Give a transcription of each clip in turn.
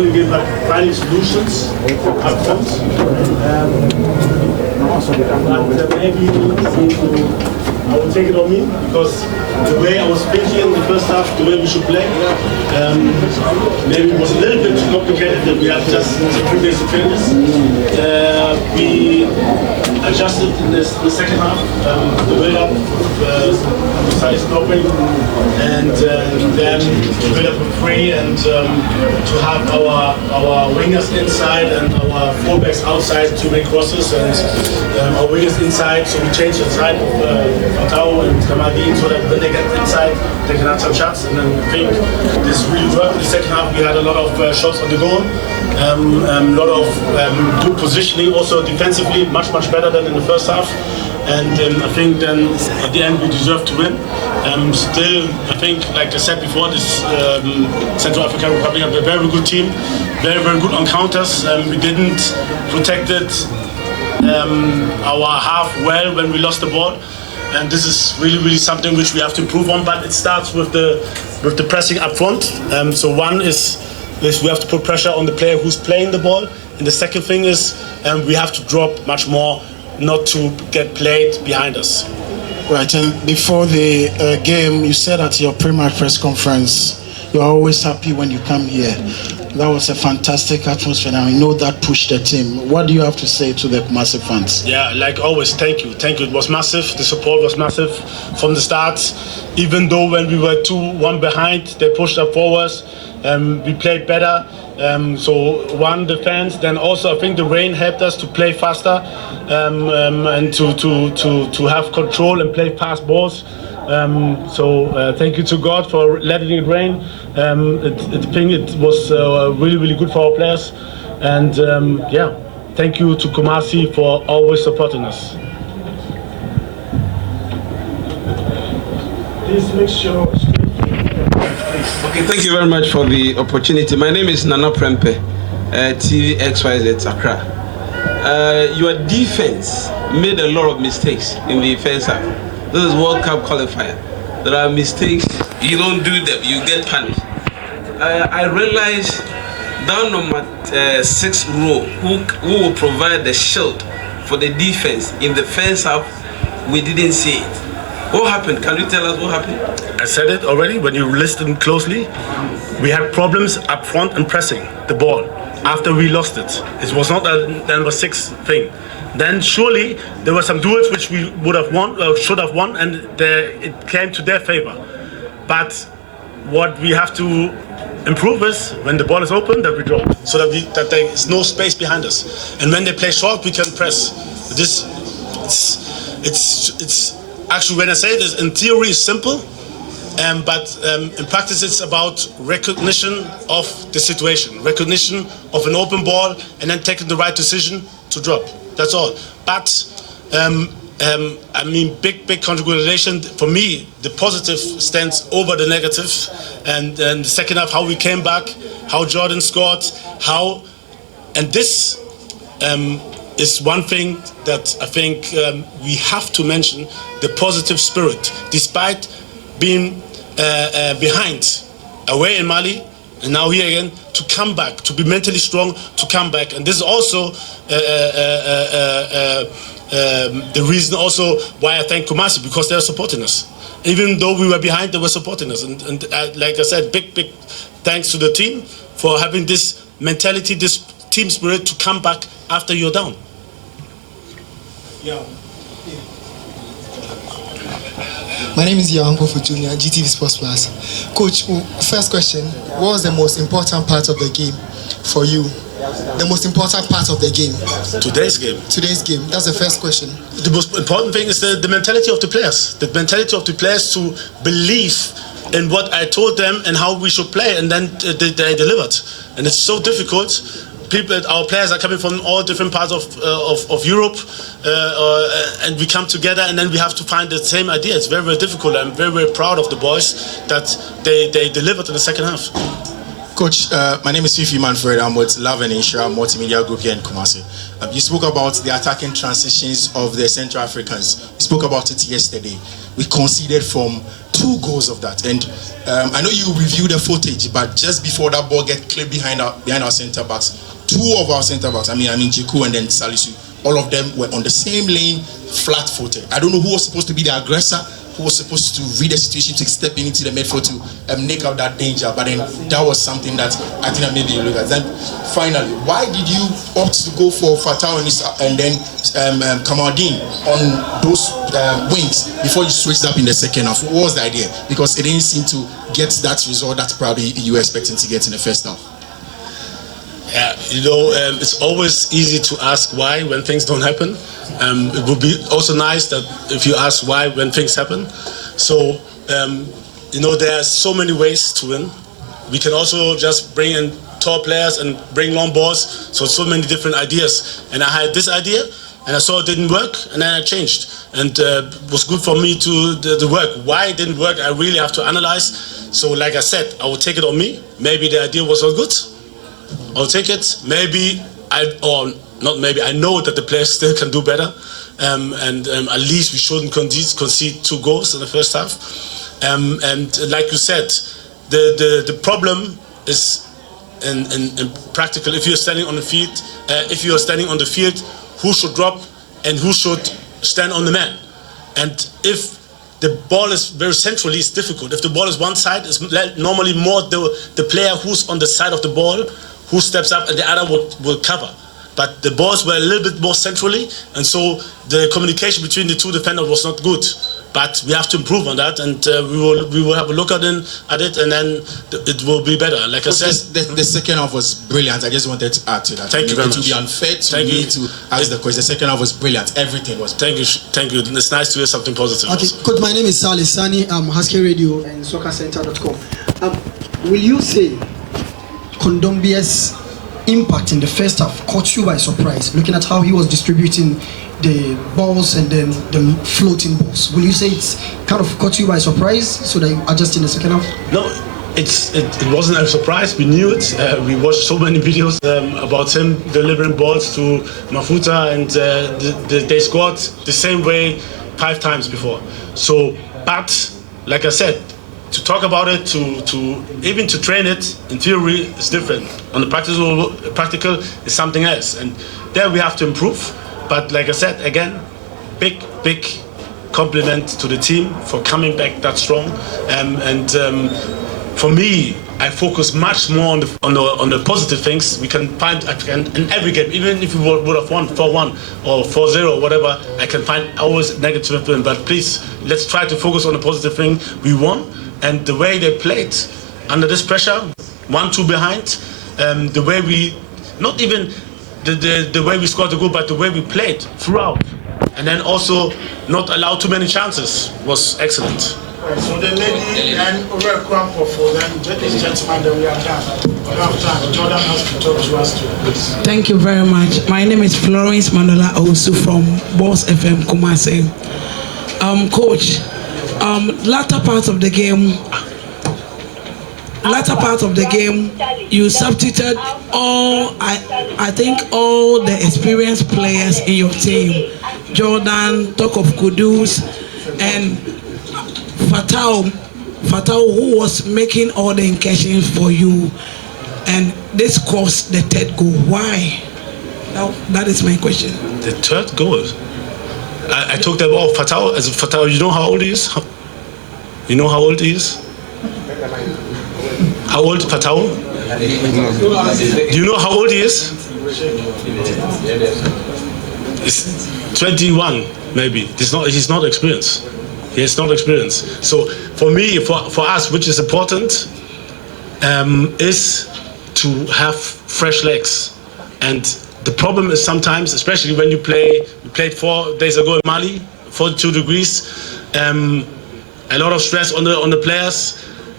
controlling the game, but finding solutions up front. But maybe I will take it on me, because the way I was thinking in the first half, the way we should play, maybe it was a little bit complicated that we have just 3 days to finish. We adjusted in the second half, the build-up size stopping, and then to build up with 3 and to have our wingers inside and our fullbacks outside to make crosses, and our wingers inside, so we changed the side of Otto and Kamadi, so that when they get inside, they can have some shots. And then I think this really worked. In the second half, we had a lot of shots on the goal, a lot of good positioning, also defensively, much better than in the first half. And I think then at the end we deserve to win. Still, I think, like I said before, this Central African Republic have a very good team, very good on counters. We didn't protect it our half well when we lost the ball, and this is really something which we have to improve on. But it starts with the pressing up front. So one is we have to put pressure on the player who's playing the ball, and the second thing is we have to drop much more, not to get played behind us. Right, and before the game, you said at your pre-match press conference, you're always happy when you come here. That was a fantastic atmosphere, and I know that pushed the team. What do you have to say to the massive fans? Yeah, like always, thank you. It was massive. The support was massive from the start. Even though when we were 2-1 behind, they pushed up forwards. We played better. So the fans. Then also, I think the rain helped us to play faster and to have control and play fast balls. So thank you to God for letting it rain. I think it was really good for our players. And thank you to Kumasi for always supporting us. Please make sure. Okay, thank you very much for the opportunity. My name is Nana Prempe, TV XYZ Accra. Your defense made a lot of mistakes in the first half. This is World Cup qualifier. There are mistakes, you don't do them, you get punished. I realized down number 6 row, who will provide the shield for the defense in the first half, we didn't see it. What happened? Can you tell us what happened? I said it already. When you listen closely, we had problems up front and pressing the ball after we lost it. It was not a number 6 thing. Then surely there were some duels which we would have won, or should have won, and it came to their favor. But what we have to improve is when the ball is open, that we drop, so that there is no space behind us. And when they play short, we can press. It's actually, when I say this, in theory, it's simple. But in practice, it's about recognition of the situation, recognition of an open ball, and then taking the right decision to drop. That's all. But I mean, big congratulations. For me, the positive stands over the negative. And the second half, how we came back, how Jordan scored, and this is one thing that I think we have to mention: the positive spirit, despite being behind away in Mali and now here again, to come back, to be mentally strong, to come back. And this is also the reason also why I thank Kumasi, because they're supporting us. Even though we were behind, they were supporting us. And like I said, big thanks to the team for having this mentality, this team spirit to come back after you're down. Yeah. My name is Nkommo Junior, GTV Sports Plus. Coach, first question, what was the most important part of the game for you? The most important part of the game? Today's game. Today's game, that's the first question. The most important thing is the mentality of the players. The mentality of the players to believe in what I told them and how we should play, and then they delivered. And it's so difficult. Our players are coming from all different parts of Europe, and we come together, and then we have to find the same idea. It's very difficult. I'm very proud of the boys that they delivered in the second half. Coach, my name is Fifi Manfred. I'm with Love and Insure Multimedia Group here in Kumasi. You spoke about the attacking transitions of the Central Africans. You spoke about it yesterday. we conceded from 2 goals of that. And I know you reviewed the footage, but just before that ball get clipped behind our centre backs, 2 of our centre backs, I mean Jiku and then Salisu, all of them were on the same lane, flat-footed. I don't know who was supposed to be the aggressor, who was supposed to read the situation to step into the midfield to make out that danger, but then that was something that I think I maybe you look at. Then finally, why did you opt to go for Fatau and then Kamaldeen on those wings before you switched up in the second half? What was the idea? Because it didn't seem to get that result that probably you were expecting to get in the first half. Yeah, it's always easy to ask why when things don't happen. It would be also nice that if you ask why when things happen. So, there are so many ways to win. We can also just bring in tall players and bring long balls. So many different ideas. And I had this idea, and I saw it didn't work, and then I changed. And it was good for me to the work. Why it didn't work, I really have to analyze. So, like I said, I will take it on me. Maybe the idea was not good. I'll take it. Maybe I know that the players still can do better, and at least we shouldn't concede 2 goals in the first half. And like you said, the problem is in practical. If you're standing on the field, who should drop and who should stand on the man? And if the ball is very centrally, it's difficult. If the ball is one side, it's normally more the player who's on the side of the ball who steps up and the other will cover. But the balls were a little bit more centrally, and so the communication between the 2 defenders was not good. But we have to improve on that, and we will have a look at it, and then it will be better. Like I said, the second half was brilliant. I just wanted to add to that. Thank you very much. It would be unfair to me to ask the question. The second half was brilliant. Everything was brilliant. Thank you. It's nice to hear something positive. Okay, Coach, my name is Sally Sani. I'm Husky Radio and SoccerCenter.com. Will you say Kondombia's impact in the first half caught you by surprise, looking at how he was distributing the balls and then the floating balls? Will you say it's kind of caught you by surprise so that you adjust in the second half? No, it wasn't a surprise. We knew it. We watched so many videos about him delivering balls to Mafuta, and they scored the same way 5 times before. So, but like I said, to talk about it, to even to train it, in theory, it's different. On the practical is something else, and there we have to improve. But like I said, again, big compliment to the team for coming back that strong. For me, I focus much more on the positive things we can find in every game. Even if we would have won 4-1 or 4-0 or whatever, I can find always negative. But please, let's try to focus on the positive thing. We won. And the way they played under this pressure, 1-2 behind, the way we, not even the way we scored the goal, but the way we played throughout, and then also not allow too many chances was excellent. So the lady and over Kwampo for them, ladies and gentlemen, that we are done. We have time. Jordan has to talk to us too, please. Thank you very much. My name is Florence Manola Osu from Boss FM Kumasi. Coach, latter part of the game, you substituted I think all the experienced players in your team. Jordan, talk of Kudus, and Fatau, who was making all the incursions for you, and this caused the 3rd goal. Why? That is my question. The 3rd goal? I took that ball. Fatau, you know how old he is? You know how old he is? How old Fatau? Do you know how old he is? It's 21, maybe. He's not experienced. He has not experience. So for me, for us, which is important, is to have fresh legs. And the problem is sometimes, especially when we played 4 days ago in Mali, 42 degrees, a lot of stress on the players,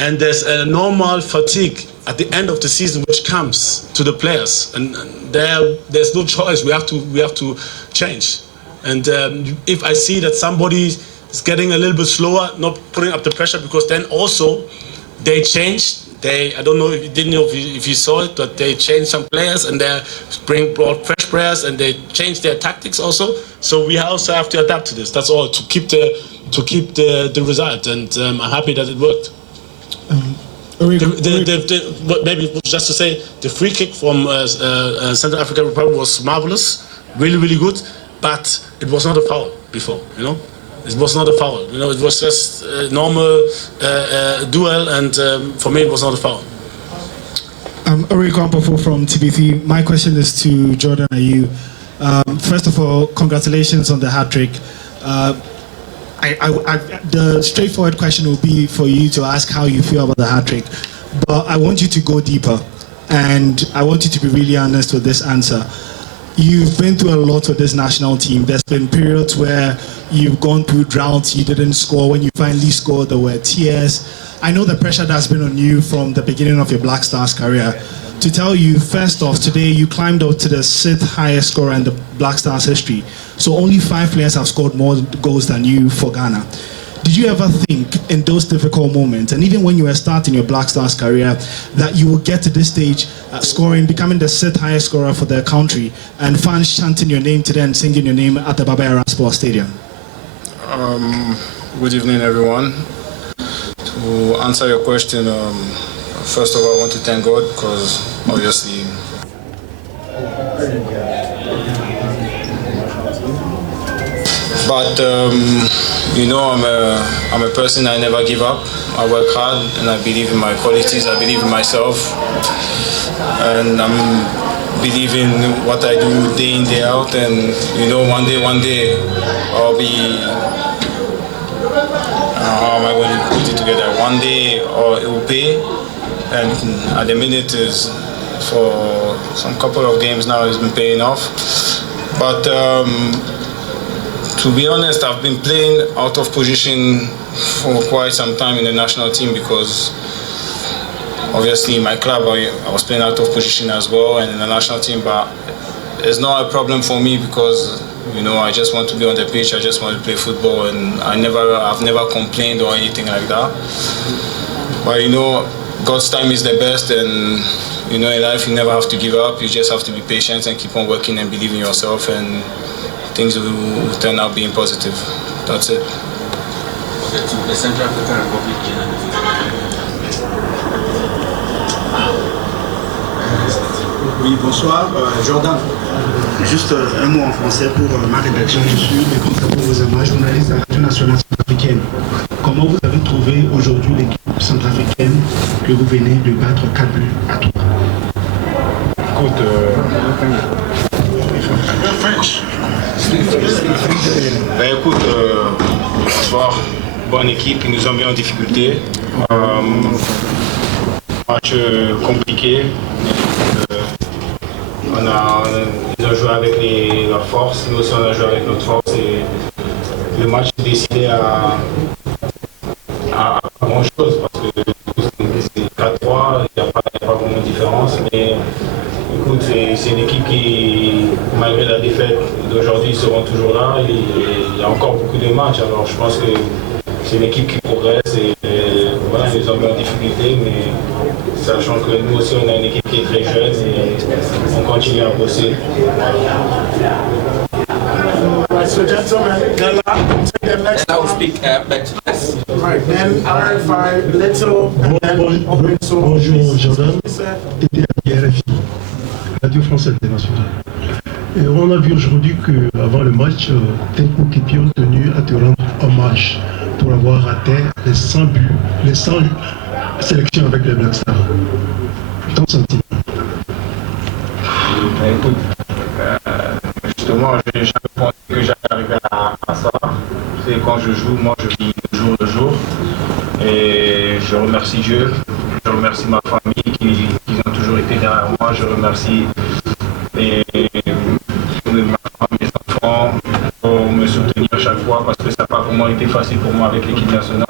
and there's a normal fatigue at the end of the season which comes to the players, and there's no choice. We have to change. And if I see that somebody is getting a little bit slower, not putting up the pressure, because then also they changed. I don't know if you saw it, but they changed some players and they brought fresh players and they changed their tactics also. So we also have to adapt to this. That's all, to keep the keep the result, and I'm happy that it worked. Maybe just to say, the free kick from Central African Republic was marvelous, really, really good, but it was not a foul before, you know? It was not a foul, you know, it was just a normal duel, and for me it was not a foul. Nkommo from TBC. My question is to Jordan Ayew. First of all, congratulations on the hat-trick. The straightforward question will be for you to ask how you feel about the hat-trick, but I want you to go deeper, and I want you to be really honest with this answer. You've been through a lot with this national team. There's been periods where you've gone through droughts, you didn't score. When you finally scored, there were tears. I know the pressure that's been on you from the beginning of your Black Stars career. To tell you, first off, today you climbed up to the 6th highest scorer in the Black Stars history. So only 5 players have scored more goals than you for Ghana. Did you ever think in those difficult moments, and even when you were starting your Black Stars career, that you would get to this stage, scoring, becoming the 6th highest scorer for the country, and fans chanting your name today and singing your name at the Baba Yara Sports Stadium? Good evening, everyone. To answer your question, first of all, I want to thank God, because obviously you know, I'm a person, I never give up. I work hard and I believe in my qualities, I believe in myself, and I'm believing what I do day in, day out, and you know, one day I'll be, how am I going to put it together? One day it will pay, and at the minute is for some couple of games now it's been paying off. But to be honest, I've been playing out of position for quite some time in the national team, because obviously in my club I was playing out of position as well, and in the national team, but it's not a problem for me, because you know, I just want to be on the pitch, I just want to play football, and I've never complained or anything like that. But you know, God's time is the best, and you know, in life you never have to give up, you just have to be patient and keep on working and believe in yourself, and things will turn out being positive. That's it. The Central African Republic. Oui, bonsoir, Jordan. Juste un mot en français pour ma rédaction. Je suis Nkommo Wo Ho, journaliste à la radio nationale centrafricaine. Comment vous avez trouvé aujourd'hui l'équipe centrafricaine que vous venez de battre 4 buts à 3? Écoute, bonsoir, bonne équipe, ils nous ont mis en difficulté. Match compliqué. Ils ont joué avec leurs forces, nous aussi on a joué avec notre force, et le match est décidé à grand chose, parce que c'est 4-3, il n'y a pas vraiment de différence, mais écoute, c'est une équipe qui, malgré la défaite d'aujourd'hui, seront toujours là, et il y a encore beaucoup de matchs, alors je pense que c'est une équipe qui progresse, et voilà, ils ont mis en difficulté, mais sachant que nous aussi on a une équipe qui est très jeune et on continue à bosser. So gentlemen, then I'll take the next. And I will speak back to this. Right, then clarify little and then open so. Bonjour Jordan, c'était à RFI, Radio France Internationale. Et on a vu aujourd'hui qu'avant le match, tes coéquipiers ont tenu à te rendre hommage pour avoir atteint les 100 buts, les 100 sélections avec les Black Stars. Ton sentiment? Écoute, justement, je n'ai jamais pensé que j'arrivais à ça. C'est quand je joue, moi je vis jour le jour. Et je remercie Dieu, je remercie ma famille qui ont toujours été derrière moi. Je remercie ma femme, mes enfants pour me soutenir à chaque fois, parce que ça n'a pas vraiment été facile pour moi avec l'équipe nationale.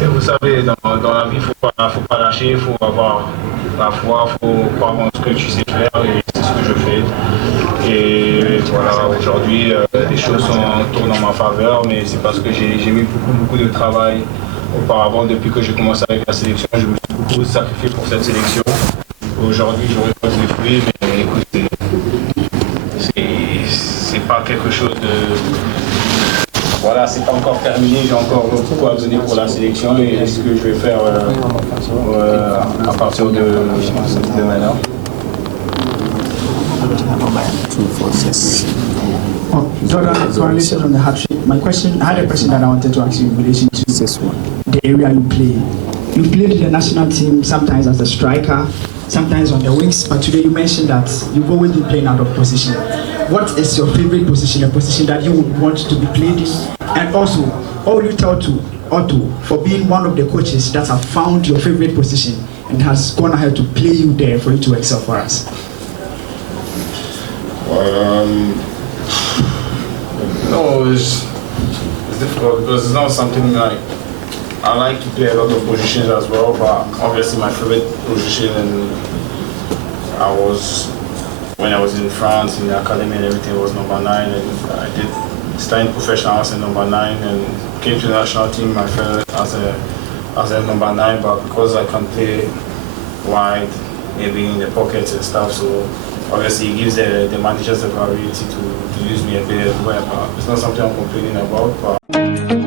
Et vous savez, dans la vie, il ne faut pas lâcher, il faut avoir la foi, il faut croire en ce que tu sais faire, et c'est ce que je fais. Et voilà, aujourd'hui, les choses tournent en ma faveur, mais c'est parce que j'ai mis beaucoup de travail auparavant. Depuis que j'ai commencé avec la sélection, je me suis beaucoup sacrifié pour cette sélection. Aujourd'hui, je récolte les fruits, mais écoutez, c'est pas quelque chose de... voilà, c'est pas encore terminé, j'ai encore beaucoup à donner pour la sélection et ce que je vais faire à partir de maintenant. Jordan, congratulations on the hat-trick. I had a question that I wanted to ask you in relation to the area you play. You played in the national team sometimes as a striker, sometimes on the wings, but today you mentioned that you've always been playing out of position. What is your favorite position, a position that you would want to be played in? And also, what will you tell to Otto for being one of the coaches that have found your favorite position and has gone ahead to play you there for you to excel for us? No, it's difficult because it's not something like I like to play a lot of positions as well, but obviously my favorite position when I was in France in the academy and everything was number 9, and I did start in professional as a number 9 and came to the national team I felt as a number 9, but because I can play wide, maybe in the pockets and stuff, so obviously it gives the managers the variety to use me a bit as well, but it's not something I'm complaining about. But